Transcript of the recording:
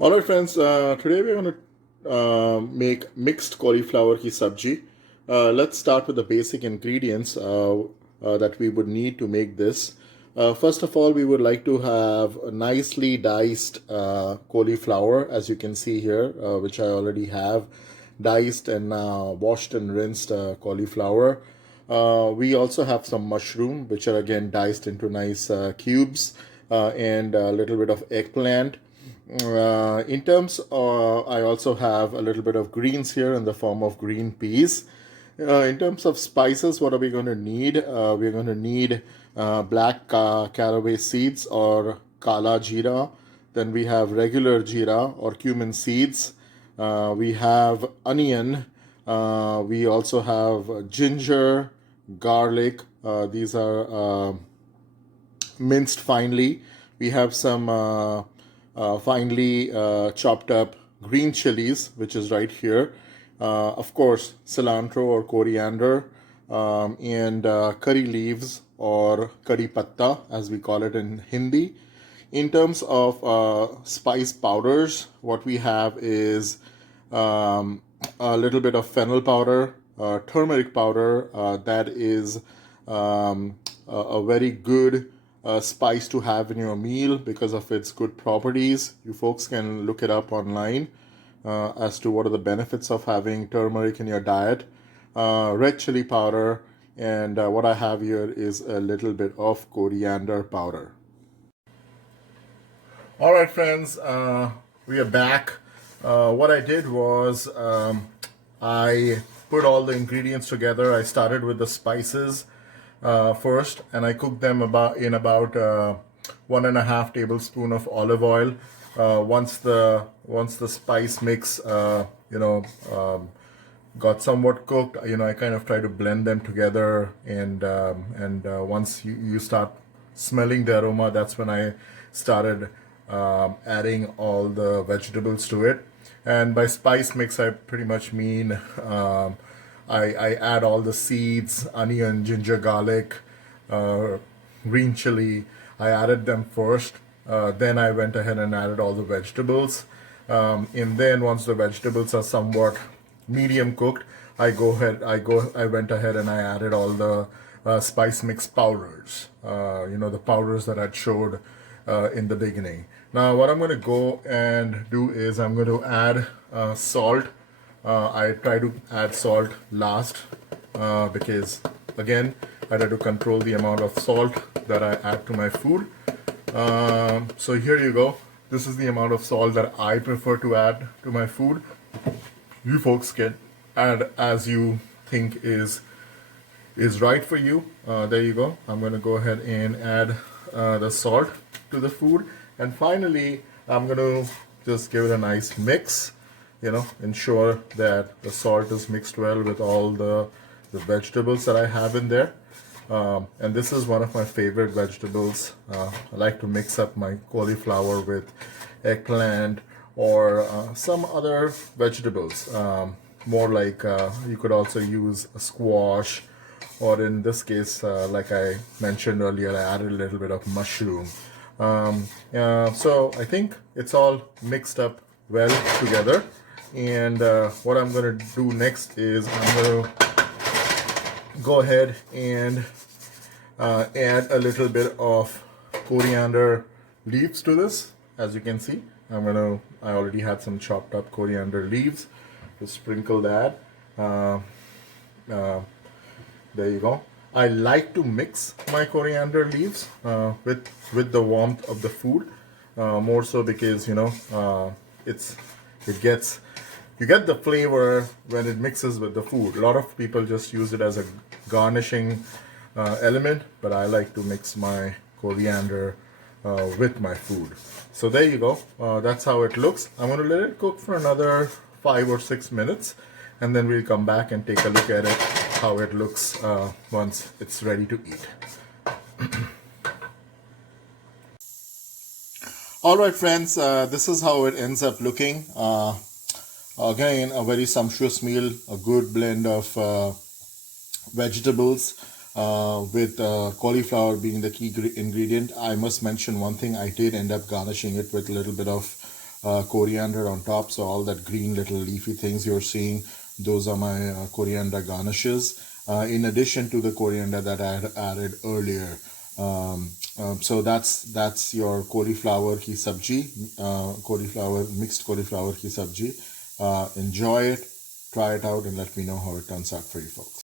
All right, friends. Today we're going to make mixed cauliflower ki sabji. Let's start with the basic ingredients that we would need to make this. First of all, we would like to have a nicely diced cauliflower, as you can see here, which I already have diced and washed and rinsed cauliflower. We also have some mushroom, which are again diced into nice cubes, and a little bit of eggplant. In terms, I also have a little bit of greens here in the form of green peas. In terms of spices, what are we going to need? We're going to need black caraway seeds or kala jeera. Then we have regular jeera or cumin seeds. We have onion. We also have ginger, garlic. These are minced finely. We have some finely chopped up green chilies, which is right here. Of course, cilantro or coriander, and curry leaves or curry patta, as we call it in Hindi. In terms of spice powders, what we have is a little bit of fennel powder, turmeric powder. That is a very good spice to have in your meal because of its good properties. You folks can look it up online as to what are the benefits of having turmeric in your diet. Red chili powder, and what I have here is a little bit of coriander powder. All right, friends, we are back. What I did was I put all the ingredients together. I started with the spices first, and I cooked them about 1.5 tablespoon of olive oil. Once the spice mix, got somewhat cooked, I kind of try to blend them together, and once you start smelling the aroma, that's when I started adding all the vegetables to it. And by spice mix, I pretty much mean I add all the seeds, onion, ginger, garlic, uh, green chili. I added them first. Then I went ahead and added all the vegetables. And then once the vegetables are somewhat medium cooked, I went ahead and I added all the spice mix powders. The powders that I showed in the beginning. Now, what I'm going to go and do is I'm going to add salt. I try to add salt last because, again, I try to control the amount of salt that I add to my food. So here you go. This is the amount of salt that I prefer to add to my food. You folks can add as you think is right for you. There you go. I'm going to go ahead and add the salt to the food. And finally, I'm going to just give it a nice mix, ensure that the salt is mixed well with all the vegetables that I have in there. And this is one of my favorite vegetables. I like to mix up my cauliflower with eggplant or some other vegetables. More like you could also use a squash, or in this case, like I mentioned earlier, I added a little bit of mushroom. So I think it's all mixed up well together. And what I'm going to do next is I'm going to go ahead and add a little bit of coriander leaves to this. As you can see, I already had some chopped up coriander leaves. Just sprinkle that. There you go. I like to mix my coriander leaves with the warmth of the food, more so because it gets you get the flavor when it mixes with the food. A lot of people just use it as a garnishing element, but I like to mix my coriander with my food. So there you go. That's how it looks. I'm going to let it cook for another 5 or 6 minutes, and then we'll come back and take a look at it, how it looks once it's ready to eat. All right, friends, this is how it ends up looking. Again, a very sumptuous meal, a good blend of vegetables with cauliflower being the key ingredient. I must mention one thing: I did end up garnishing it with a little bit of coriander on top. So all that green little leafy things you're seeing, those are my coriander garnishes. In addition to the coriander that I had added earlier. So that's your cauliflower ki sabji, cauliflower mixed cauliflower ki sabji. Enjoy it, try it out, and let me know how it turns out for you folks.